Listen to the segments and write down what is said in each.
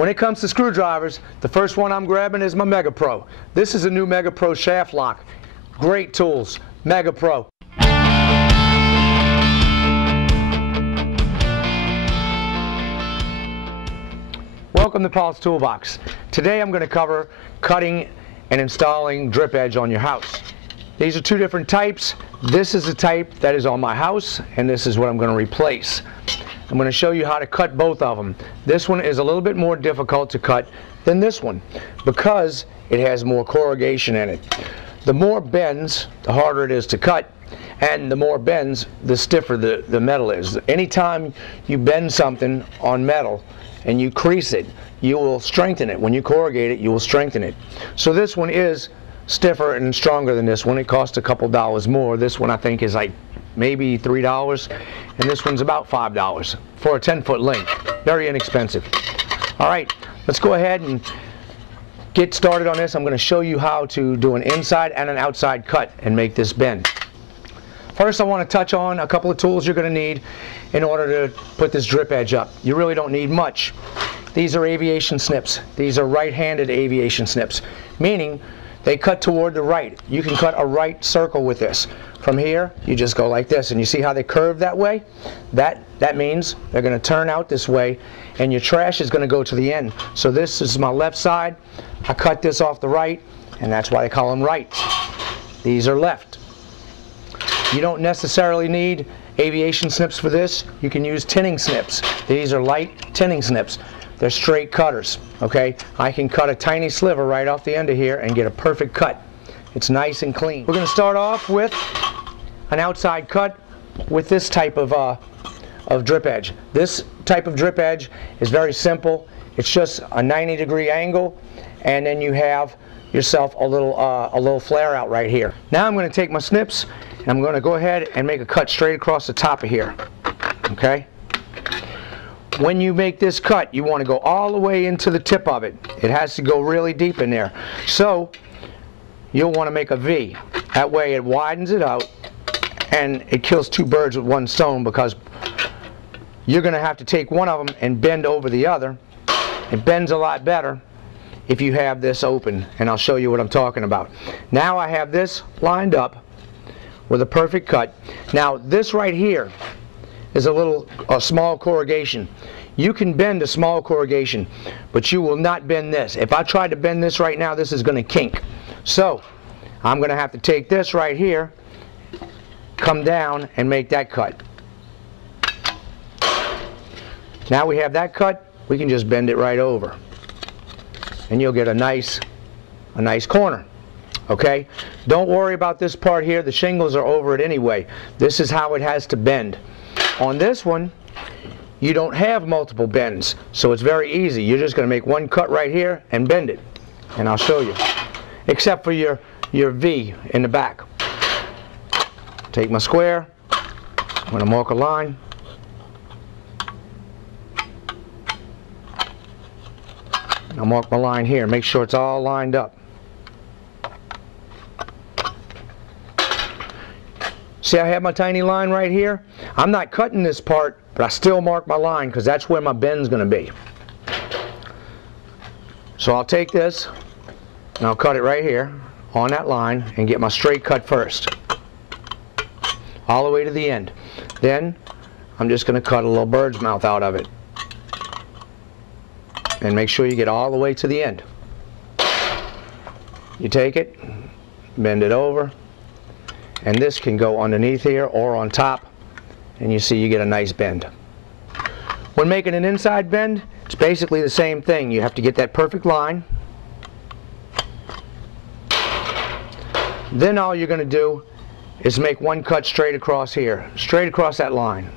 When it comes to screwdrivers, the first one I'm grabbing is my Mega Pro. This is a new Mega Pro shaft lock. Great tools, Mega Pro. Welcome to Paulstoolbox. Today I'm going to cover cutting and installing drip edge on your house. These are two different types. This is the type that is on my house, and this is what I'm going to replace. I'm going to show you how to cut both of them. This one is a little bit more difficult to cut than this one because it has more corrugation in it. The more bends, the harder it is to cut, and the more bends, the stiffer the metal is. Anytime you bend something on metal and you crease it, you will strengthen it. When you corrugate it, you will strengthen it. So this one is stiffer and stronger than this one. It costs a couple dollars more. This one I think is like maybe $3, and this one's about $5 for a 10-foot length. Very inexpensive. All right, let's go ahead and get started on this. I'm going to show you how to do an inside and an outside cut and make this bend. First, I want to touch on a couple of tools you're going to need in order to put this drip edge up. You really don't need much. These are aviation snips. These are right-handed aviation snips, meaning they cut toward the right. You can cut a right circle with this. From here, you just go like this, and you see how they curve that way? That means they're going to turn out this way, and your trash is going to go to the end. So this is my left side. I cut this off the right, and that's why they call them right. These are left. You don't necessarily need aviation snips for this. You can use tinning snips. These are light tinning snips. They're straight cutters, okay? I can cut a tiny sliver right off the end of here and get a perfect cut. It's nice and clean. We're going to start off with an outside cut with this type of drip edge. This type of drip edge is very simple. It's just a 90-degree angle, and then you have yourself a little flare out right here. Now I'm going to take my snips and I'm going to go ahead and make a cut straight across the top of here. Okay? When you make this cut, you want to go all the way into the tip of it. It has to go really deep in there. So you'll want to make a V. That way it widens it out and it kills two birds with one stone, because you're going to have to take one of them and bend over the other. It bends a lot better if you have this open, and I'll show you what I'm talking about. Now I have this lined up with a perfect cut. Now this right here is a small corrugation. You can bend a small corrugation, but you will not bend this. If I tried to bend this right now, this is going to kink. So I'm going to have to take this right here, come down, and make that cut. Now we have that cut, we can just bend it right over, and you'll get a nice corner. Okay? Don't worry about this part here. The shingles are over it anyway. This is how it has to bend. On this one, you don't have multiple bends, so it's very easy. You're just going to make one cut right here and bend it, and I'll show you. Except for your V in the back. Take my square. I'm going to mark a line. I'll mark my line here. Make sure it's all lined up. See, I have my tiny line right here. I'm not cutting this part, but I still mark my line because that's where my bend's going to be. So I'll take this and I'll cut it right here on that line and get my straight cut first, all the way to the end. Then I'm just going to cut a little bird's mouth out of it, and make sure you get all the way to the end. You take it, bend it over, and this can go underneath here or on top, and you see you get a nice bend. When making an inside bend, it's basically the same thing. You have to get that perfect line. Then all you're going to do is make one cut straight across here, straight across that line.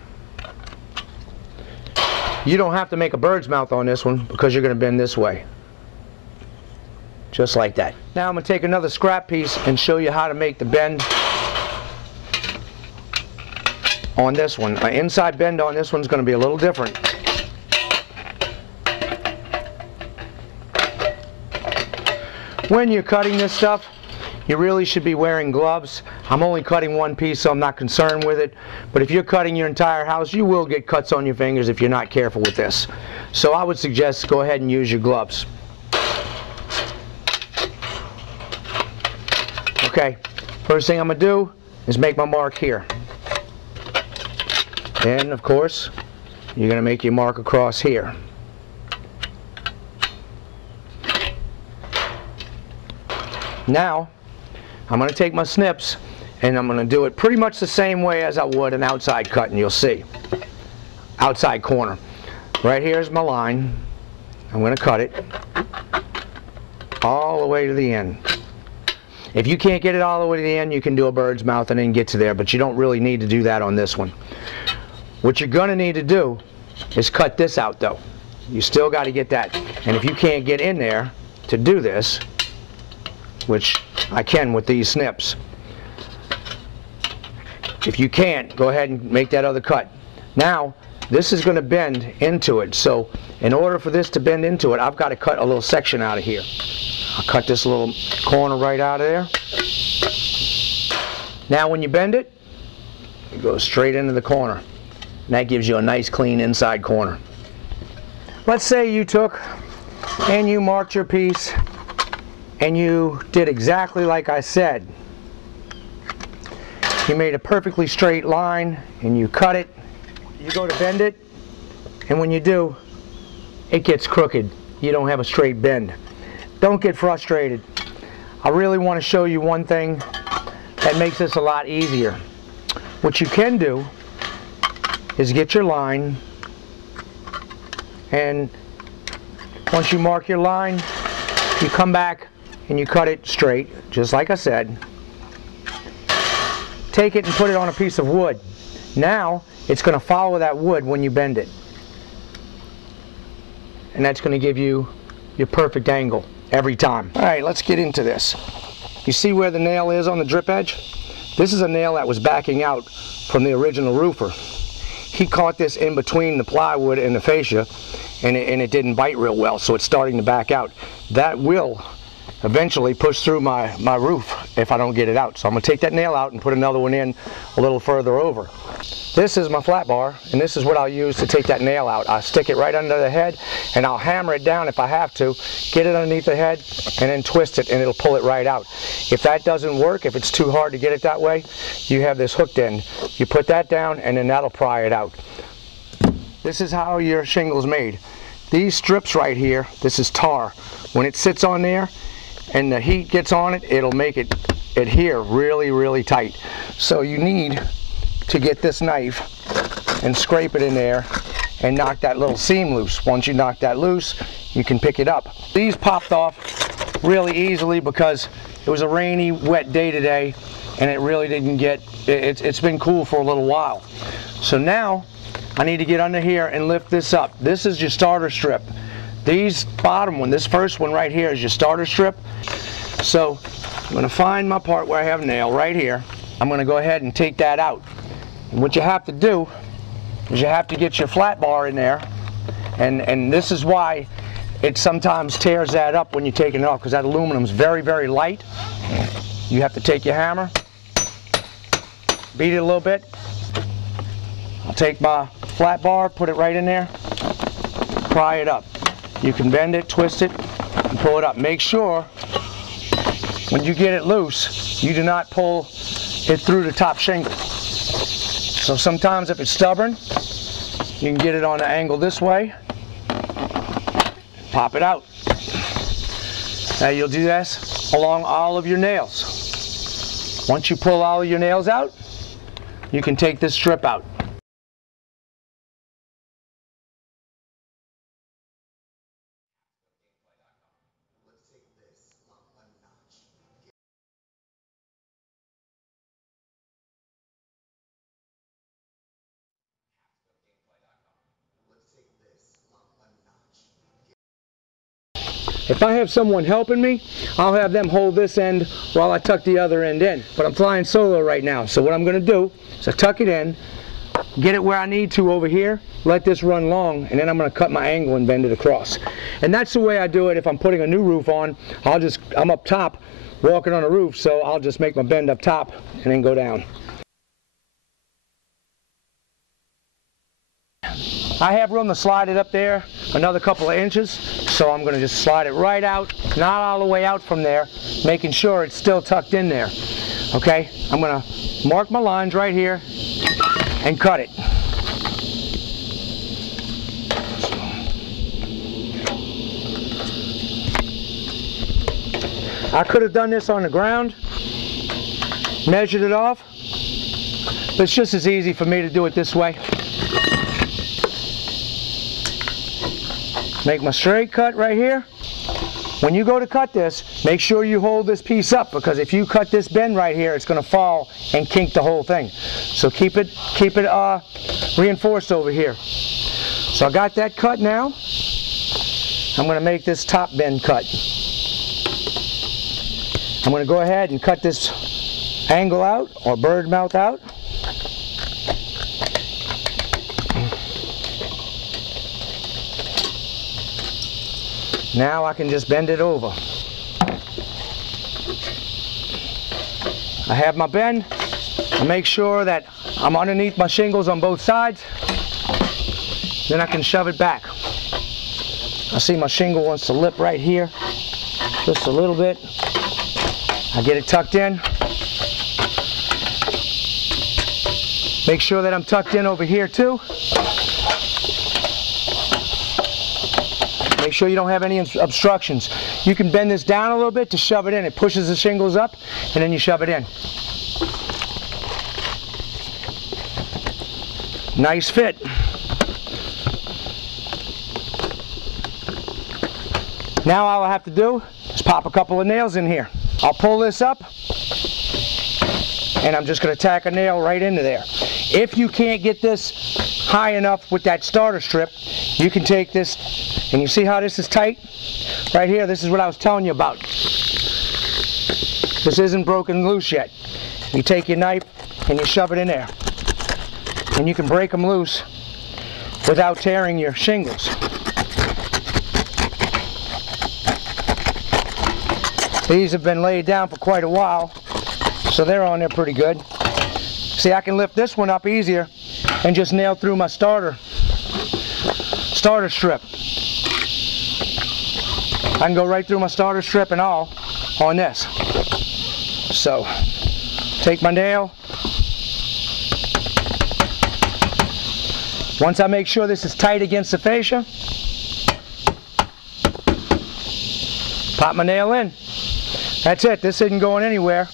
You don't have to make a bird's mouth on this one because you're going to bend this way. Just like that. Now I'm going to take another scrap piece and show you how to make the bend on this one. My inside bend on this one's going to be a little different. When you're cutting this stuff, you really should be wearing gloves. I'm only cutting one piece, so I'm not concerned with it. But if you're cutting your entire house, you will get cuts on your fingers if you're not careful with this. So I would suggest go ahead and use your gloves. Okay, first thing I'm going to do is make my mark here. And of course, you're going to make your mark across here. Now, I'm going to take my snips and I'm going to do it pretty much the same way as I would an outside cut, and you'll see. Outside corner. Right here is my line. I'm going to cut it all the way to the end. If you can't get it all the way to the end, you can do a bird's mouth and then get to there, but you don't really need to do that on this one. What you're going to need to do is cut this out though. You still got to get that. And if you can't get in there to do this, which I can with these snips, if you can't, go ahead and make that other cut. Now, this is going to bend into it, so in order for this to bend into it, I've got to cut a little section out of here. I'll cut this little corner right out of there. Now when you bend it, it goes straight into the corner. And that gives you a nice clean inside corner. Let's say you took and you marked your piece and you did exactly like I said. You made a perfectly straight line and you cut it. You go to bend it, and when you do, it gets crooked. You don't have a straight bend. Don't get frustrated. I really want to show you one thing that makes this a lot easier. What you can do is get your line, and once you mark your line, you come back and you cut it straight, just like I said. Take it and put it on a piece of wood. Now, it's going to follow that wood when you bend it. And that's going to give you your perfect angle every time. Alright, let's get into this. You see where the nail is on the drip edge? This is a nail that was backing out from the original roofer. He caught this in between the plywood and the fascia, and it didn't bite real well, so it's starting to back out. That will eventually push through my roof if I don't get it out. So I'm going to take that nail out and put another one in a little further over. This is my flat bar, and this is what I'll use to take that nail out. I'll stick it right under the head, and I'll hammer it down if I have to, get it underneath the head, and then twist it, and it'll pull it right out. If that doesn't work, if it's too hard to get it that way, you have this hooked end. You put that down, and then that'll pry it out. This is how your shingle's made. These strips right here, this is tar. When it sits on there, and the heat gets on it, it'll make it adhere really, really tight. So you need to get this knife and scrape it in there and knock that little seam loose. Once you knock that loose, you can pick it up. These popped off really easily because it was a rainy, wet day today, and it really didn't get, it's been cool for a little while. So now I need to get under here and lift this up. This is your starter strip. These bottom one, this first one right here is your starter strip. So I'm going to find my part where I have a nail right here. I'm going to go ahead and take that out. And what you have to do is you have to get your flat bar in there, and this is why it sometimes tears that up when you're taking it off, because that aluminum is very, very light. You have to take your hammer, beat it a little bit. I'll take my flat bar, put it right in there, pry it up. You can bend it, twist it, and pull it up. Make sure when you get it loose, you do not pull it through the top shingle. So sometimes if it's stubborn, you can get it on the angle this way, pop it out. Now you'll do this along all of your nails. Once you pull all of your nails out, you can take this strip out. If I have someone helping me, I'll have them hold this end while I tuck the other end in. But I'm flying solo right now, so what I'm going to do is I tuck it in, get it where I need to over here, let this run long, and then I'm going to cut my angle and bend it across. And that's the way I do it if I'm putting a new roof on. I'm up top walking on a roof, so I'll just make my bend up top and then go down. I have room to slide it up there another couple of inches, so I'm going to just slide it right out, not all the way out from there, making sure it's still tucked in there. Okay, I'm going to mark my lines right here and cut it. I could have done this on the ground, measured it off, but it's just as easy for me to do it this way. Make my straight cut right here. When you go to cut this, make sure you hold this piece up, because if you cut this bend right here, it's going to fall and kink the whole thing. So keep it reinforced over here. So I got that cut now. I'm going to make this top bend cut. I'm going to go ahead and cut this angle out, or bird mouth out. Now I can just bend it over. I have my bend. I make sure that I'm underneath my shingles on both sides. Then I can shove it back. I see my shingle wants to lip right here, just a little bit. I get it tucked in. Make sure that I'm tucked in over here too. Make sure you don't have any obstructions. You can bend this down a little bit to shove it in. It pushes the shingles up, and then you shove it in. Nice fit. Now all I have to do is pop a couple of nails in here. I'll pull this up, and I'm just going to tack a nail right into there. If you can't get this high enough with that starter strip, you can take this, and you see how this is tight? Right here, this is what I was telling you about. This isn't broken loose yet. You take your knife and you shove it in there. And you can break them loose without tearing your shingles. These have been laid down for quite a while, so they're on there pretty good. See, I can lift this one up easier and just nail through my starter strip. I can go right through my starter strip and all on this. So, take my nail. Once I make sure this is tight against the fascia, pop my nail in. That's it. This isn't going anywhere.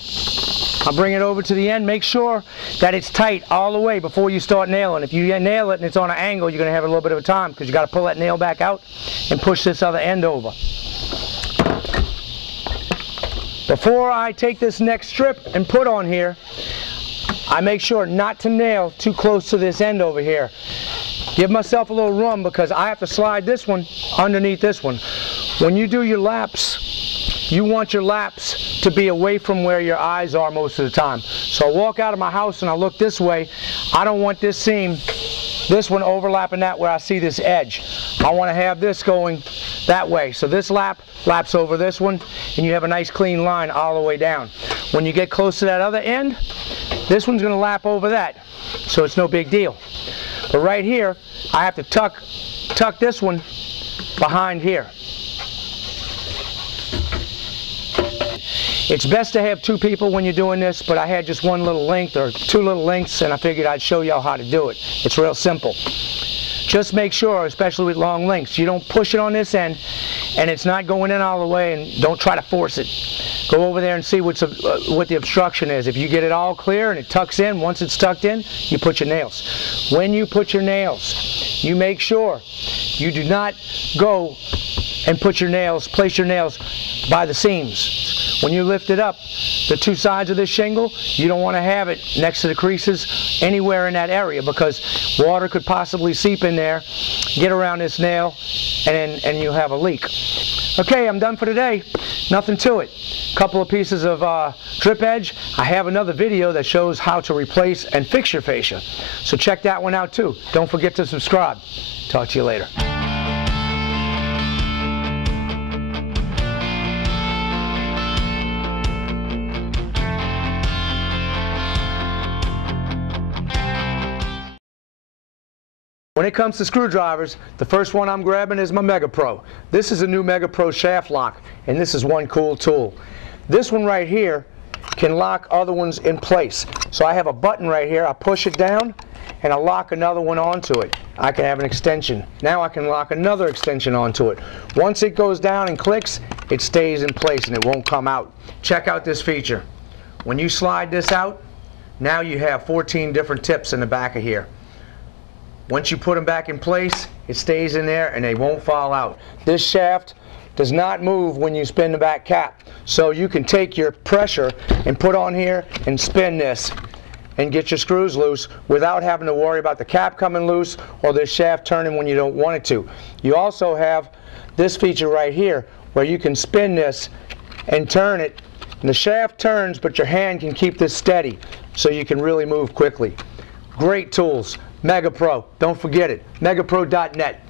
I'll bring it over to the end. Make sure that it's tight all the way before you start nailing. If you nail it and it's on an angle, you're going to have a little bit of a time, because you got to pull that nail back out and push this other end over. Before I take this next strip and put on here, I make sure not to nail too close to this end over here. Give myself a little room, because I have to slide this one underneath this one. When you do your laps, you want your laps to be away from where your eyes are most of the time. So I walk out of my house and I look this way. I don't want this seam, this one overlapping that where I see this edge. I want to have this going that way. So this laps over this one, and you have a nice clean line all the way down. When you get close to that other end, this one's going to lap over that, so it's no big deal. But right here, I have to tuck this one behind here. It's best to have two people when you're doing this, but I had just one little length or two little lengths, and I figured I'd show y'all how to do it. It's real simple. Just make sure, especially with long lengths, you don't push it on this end and it's not going in all the way, and don't try to force it. Go over there and see what the obstruction is. If you get it all clear and it tucks in, once it's tucked in, you put your nails. When you put your nails, you make sure you do not go and place your nails by the seams. When you lift it up, the two sides of this shingle, you don't want to have it next to the creases anywhere in that area, because water could possibly seep in there, get around this nail, and you have a leak. Okay, I'm done for today. Nothing to it. Couple of pieces of drip edge. I have another video that shows how to replace and fix your fascia. So check that one out too. Don't forget to subscribe. Talk to you later. When it comes to screwdrivers, the first one I'm grabbing is my Mega Pro. This is a new Mega Pro shaft lock, and this is one cool tool. This one right here can lock other ones in place. So I have a button right here, I push it down, and I lock another one onto it. I can have an extension. Now I can lock another extension onto it. Once it goes down and clicks, it stays in place and it won't come out. Check out this feature. When you slide this out, now you have 14 different tips in the back of here. Once you put them back in place, it stays in there and they won't fall out. This shaft does not move when you spin the back cap. So you can take your pressure and put on here and spin this and get your screws loose without having to worry about the cap coming loose or this shaft turning when you don't want it to. You also have this feature right here where you can spin this and turn it, and the shaft turns but your hand can keep this steady so you can really move quickly. Great tools. Mega Pro. Don't forget it. megapro.net.